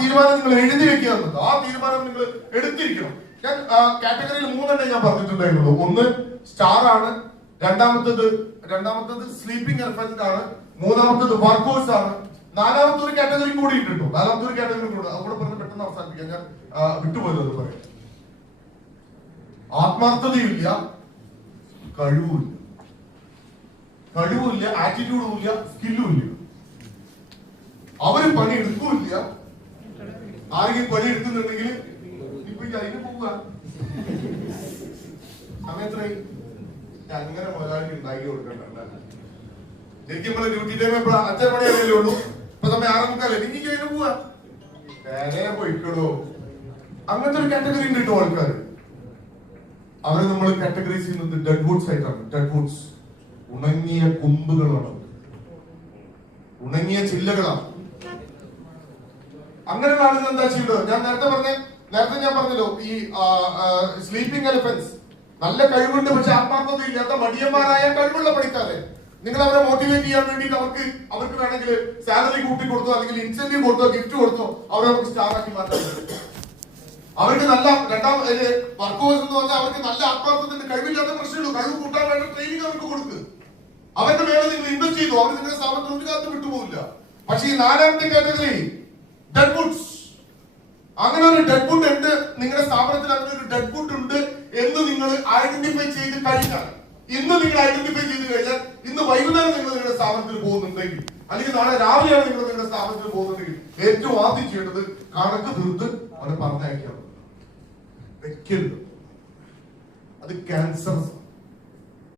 തീരുമാനം നിങ്ങൾ എഴുതി വെക്കുക എന്നത്, ആ തീരുമാനം നിങ്ങൾ എടുത്തിരിക്കണം. ഞാൻ കാറ്റഗറിയിൽ 3 ഞാൻ പറഞ്ഞിട്ടുണ്ടായിരുന്നുള്ളൂ. ഒന്ന് സ്റ്റാർ ആണ്, രണ്ടാമത്തത് സ്ലീപ്പിംഗ് എലഫന്റ് ആണ്, മൂന്നാമത്തത് വർക്കേഴ്സ് ആണ്, നാലാമത്തെ ഒരു കാറ്റഗറി കൂടി ഇട്ടിട്ടു. അതുകൂടെ പറഞ്ഞ് പെട്ടെന്ന് അവസാനിപ്പിക്കാം. ഞാൻ വിട്ടുപോയത് അത് പറയാം. ആത്മാർത്ഥതയില്ല, കഴിവുമില്ല, ആറ്റിറ്റ്യൂഡും ഇല്ല, സ്കില്ലും ഇല്ല. അവര് പണി എടുക്കൂല്ല. ആരെങ്കിലും പണി എടുക്കുന്നുണ്ടെങ്കിൽ ഇപ്പൊ അതിന് പോവുക സമയത്രയും അങ്ങനെ മുതലാളി ഉണ്ടാക്കി കൊടുക്കണ്ട. ശരിക്കും പറഞ്ഞ ഡ്യൂട്ടി ടൈം എപ്പോഴാ? 5 മണിയാണല്ലേ ഉള്ളൂ. ഇപ്പൊ നമ്മ 6:45 എനിക്ക് അതിന് പോവാ നേരെ പോയിക്കോളൂ. അങ്ങനത്തെ ഒരു കാറ്റഗറി ഉണ്ട് കേട്ടോ ആൾക്കാർ. അവരെ നമ്മൾ കാറ്റഗറൈസ് ചെയ്യുന്നത് ഡെഡ് വുഡ്സ് ആയിട്ടാണ്. ഡെഡ് വുഡ്സ്, ഉണങ്ങിയ കൊമ്പുകളാണ്, ഉണങ്ങിയ ചില്ലകളാണ്. അങ്ങനെയുള്ള ആളുകൾ എന്താ ചെയ്യുന്നത്? നേരത്തെ ഞാൻ പറഞ്ഞല്ലോ, ഈ സ്ലീപ്പിംഗ് എലിഫന്റ്സ് നല്ല കഴിവുണ്ട്, പക്ഷെ ആത്മാർത്ഥത ഇല്ലാത്ത മടിയന്മാരായ കഴിവുള്ള പണിക്കാരെ നിങ്ങൾ അവരെ മോട്ടിവേറ്റ് ചെയ്യാൻ വേണ്ടിയിട്ട് അവർക്ക് വേണമെങ്കിൽ സാലറി കൂട്ടി കൊടുത്തോ, അല്ലെങ്കിൽ ഇൻസെന്റീവ് കൊടുത്തോ, ഗിഫ്റ്റ് കൊടുത്തോ അവരെ നമുക്ക് സ്റ്റാർ ആക്കി മാറ്റാൻ പറ്റും. അവർക്ക് നല്ല വർക്കേഴ്സ് എന്ന് പറഞ്ഞാൽ അവർക്ക് നല്ല ആത്മാർത്ഥത്തിന്റെ കഴിവില്ലാത്ത പ്രശ്നമുള്ളൂ. കഴിവ് കൂട്ടാൻ വേണ്ട ട്രെയിനിങ് അവർക്ക് കൊടുക്കുക. അവരുടെ മേലെ നിങ്ങൾ ഇൻവെസ്റ്റ് ചെയ്തു, അവർ നിങ്ങളുടെ സ്ഥാപനത്തിൽ ഒരു കാലത്ത് വിട്ടുപോകില്ല. പക്ഷെ ഈ 4ാമത്തെ കാറ്റഗറി ഡെഡ് വുഡ്സ്, അങ്ങനെ ഒരു ഡെഡ് വുഡ് ഉണ്ട് നിങ്ങളുടെ സ്ഥാപനത്തിൽ, അങ്ങനെ ഒരു ഡെഡ് വുഡ് ഉണ്ട് എന്ന് നിങ്ങൾ ഐഡന്റിഫൈ ചെയ്ത് കഴിഞ്ഞാൽ, ഇന്ന് നിങ്ങൾ ഐഡന്റിഫൈ ചെയ്ത് കഴിഞ്ഞാൽ, ഇന്ന് വൈകുന്നേരം നിങ്ങൾ നിങ്ങളുടെ സ്ഥാപനത്തിൽ പോകുന്നുണ്ടെങ്കിൽ, അല്ലെങ്കിൽ നാളെ രാവിലെയാണ് നിങ്ങൾ നിങ്ങളുടെ സ്ഥാപനത്തിൽ പോകുന്നുണ്ടെങ്കിൽ, ഏറ്റവും ആദ്യം ചെയ്യേണ്ടത് കണക്ക് തീർത്ത് അവരെ പറഞ്ഞയക്കണം. വെക്കരുത്. അത് ക്യാൻസർ